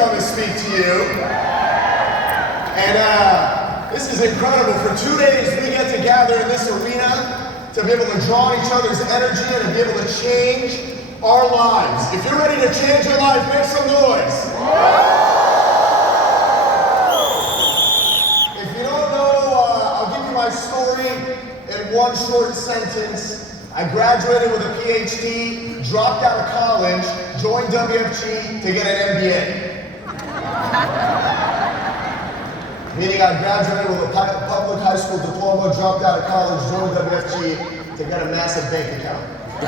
come and speak to you. And this is incredible. For 2 days, we get to gather in this arena to be able to draw each other's energy and to be able to change our lives. If you're ready to change your life, make some noise. If you don't know, I'll give you my story in one short sentence. I graduated with a PhD, dropped out of college, joined WFG to get an MBA. Meaning I graduated with a public high school diploma, dropped out of college, joined WFG to get a massive bank account. I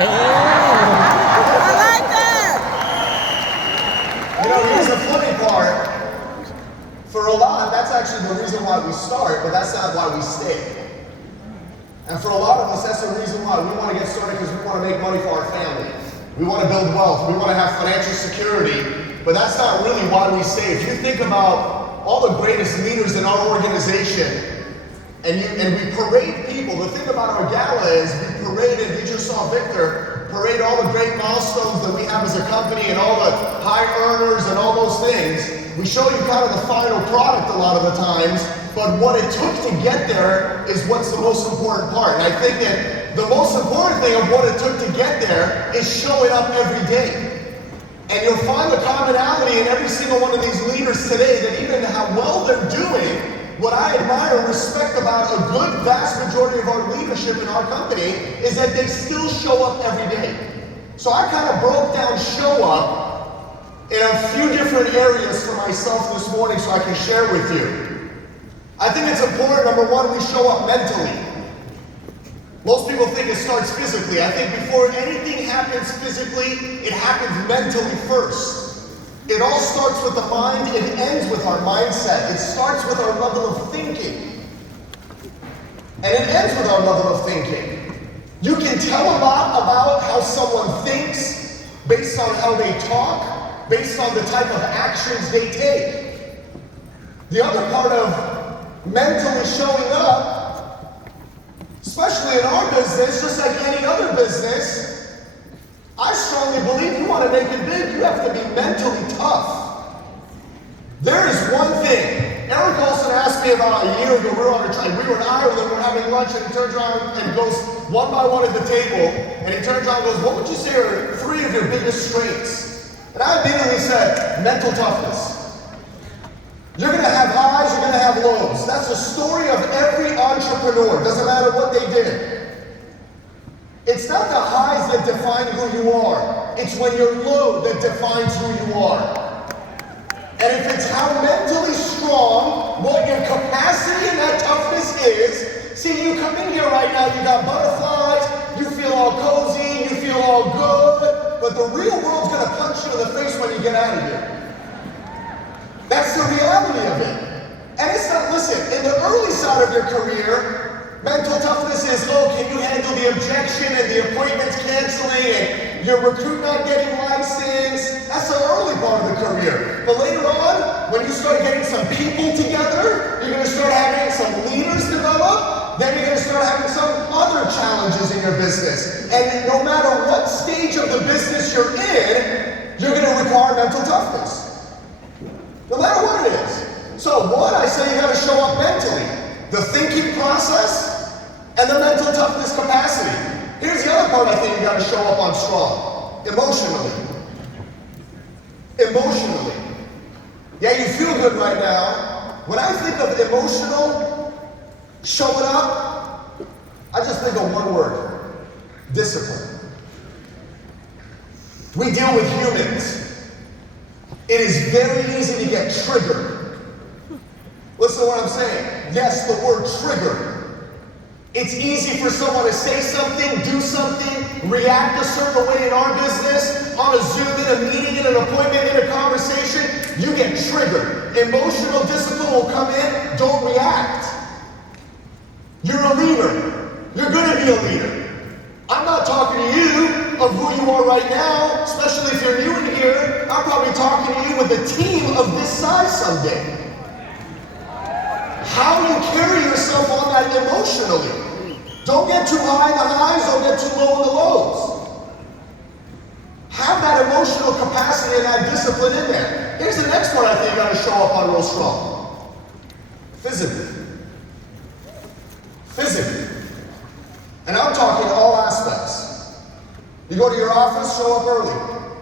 like that! You know, here's the funny part. For a lot, that's actually the reason why we start, but that's not why we stay. And for a lot of us, that's the reason why we want to get started, because we want to make money for our family. We want to build wealth. We want to have financial security, but that's not really why we stay. If you think about all the greatest leaders in our organization, and we parade people, the thing about our gala is we paraded, you just saw Victor, parade all the great milestones that we have as a company and all the high earners and all those things. We show you kind of the final product a lot of the times, but what it took to get there is what's the most important part. And I think that the most important thing of what it took to get there is showing up every day. And you'll find the commonality in every single one of these leaders today, that even how well they're doing, what I admire and respect about a good vast majority of our leadership in our company is that they still show up every day. So I kind of broke down show up in a few different areas for myself this morning so I can share with you. I think it's important, number one, we show up mentally. Most people think it starts physically. I think before anything happens physically, it happens mentally first. It all starts with the mind, it ends with our mindset. It starts with our level of thinking. And it ends with our level of thinking. You can tell a lot about how someone thinks based on how they talk, based on the type of actions they take. The other part of mentally showing up, especially in our business, just like any other business, I strongly believe you want to make it big, you have to be mentally tough. There is one thing. Eric Olson asked me about a year ago, we were in Ireland, we were having lunch, and he turns around and goes one by one at the table, and he turns around and goes, what would you say are 3 of your biggest strengths? And I immediately said, mental toughness. You're going to have highs, you're going to have lows. That's the story of every entrepreneur. Doesn't matter what they did. It's not the highs that define who you are. It's when you're low that defines who you are. And if it's how mentally strong, what your capacity and that toughness is, see, you come in here right now, you got butterflies, you feel all cozy, you feel all good, but the real world's going to punch you in the face when you get out of here. That's the reality of it. And it's not, listen, in the early side of your career, mental toughness is, oh, can you handle the objection and the appointments canceling and your recruit not getting licensed? That's the early part of the career. But later on, when you start getting some people together, you're going to start having some leaders develop, then you're going to start having some other challenges in your business. And no matter what stage of the business you're in, you're going to require mental toughness. No matter what it is. So one, I say you got to show up mentally. The thinking process and the mental toughness capacity. Here's the other part I think you got to show up on strong. Emotionally. Emotionally. Yeah, you feel good right now. When I think of emotional showing up, I just think of one word. Discipline. We deal with humans. It is very easy to get triggered. Listen to what I'm saying. Yes, the word trigger. It's easy for someone to say something, do something, react a certain way in our business, on a Zoom, in a meeting, in an appointment, in a conversation. You get triggered. Emotional discipline will come in. Don't react. You're a leader. You're going to be a leader. I'm not talking to you of who you are right now, especially if you're new in here. I'm probably talking to you with a team of this size someday. How you carry yourself on that emotionally. Don't get too high in the highs, don't get too low in the lows. Have that emotional capacity and that discipline in there. Here's the next one I show up on real strong. Physically. Physically. And I'm talking all aspects. You go to your office, show up early.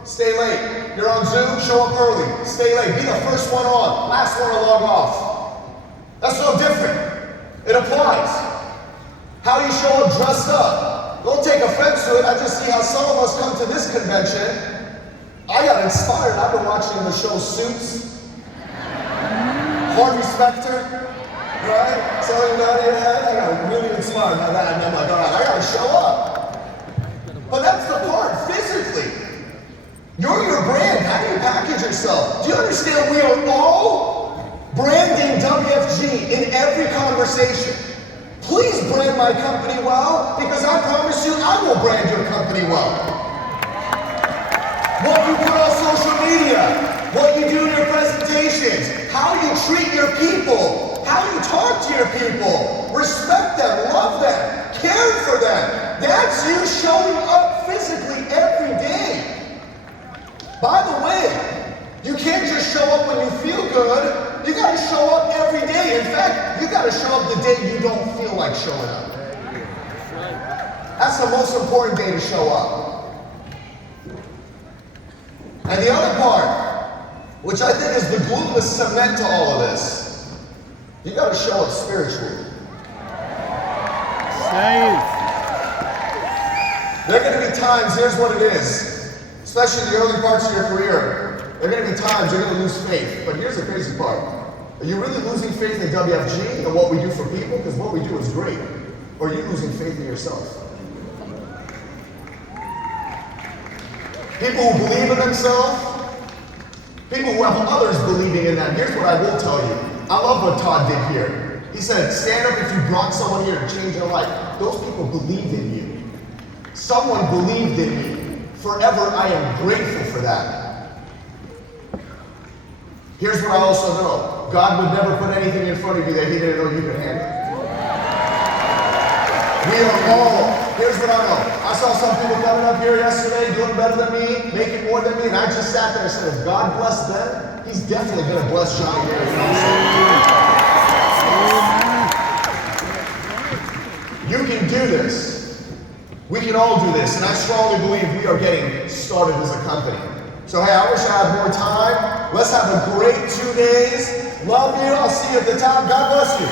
Stay late. You're on Zoom, show up early. Stay late. Be the first one on, last one to log off. That's no different. It applies. How you show up dressed up. Don't take offense to it. I just see how some of us come to this convention. I got inspired. I've been watching the show Suits. Harvey Specter. Right? So you know, I got really inspired by that. And I'm like, all right, I got to show up. But that's the part, physically. You're your brand. How do you package yourself? Do you understand we are all branding WFG in every conversation? Please brand my company well, because I promise you I will brand your company well. What you put on social media, what you do in your presentations, how you treat your people, how you talk to your people, respect them, love them, care for them. That's you showing up physically every day. By the way, you can't just show up when you feel good. You got to show up every day. In fact, you got to show up the day you don't feel like showing up. That's the most important day to show up. And the other part, which I think is the glue, the cement to all of this, you got to show up spiritually. There are going to be times, here's what it is, especially in the early parts of your career, there are going to be times you're going to lose faith. But here's the crazy part. Are you really losing faith in WFG and what we do for people? Because what we do is great. Or are you losing faith in yourself? People who believe in themselves, people who have others believing in them. Here's what I will tell you. I love what Todd did here. He said, stand up if you brought someone here to change their life. Those people believed in you. Someone believed in me. Forever, I am grateful for that. Here's what I also know. God would never put anything in front of you that He didn't know you could handle. We are all, here's what I know. I saw some people coming up here yesterday doing better than me, making more than me, and I just sat there and said, if God bless them, He's definitely going to bless Johnny here. You know what I'm saying? You can do this. We can all do this, and I strongly believe we are getting started as a company. So hey, I wish I had more time. Let's have a great 2 days. Love you. I'll see you at the top. God bless you.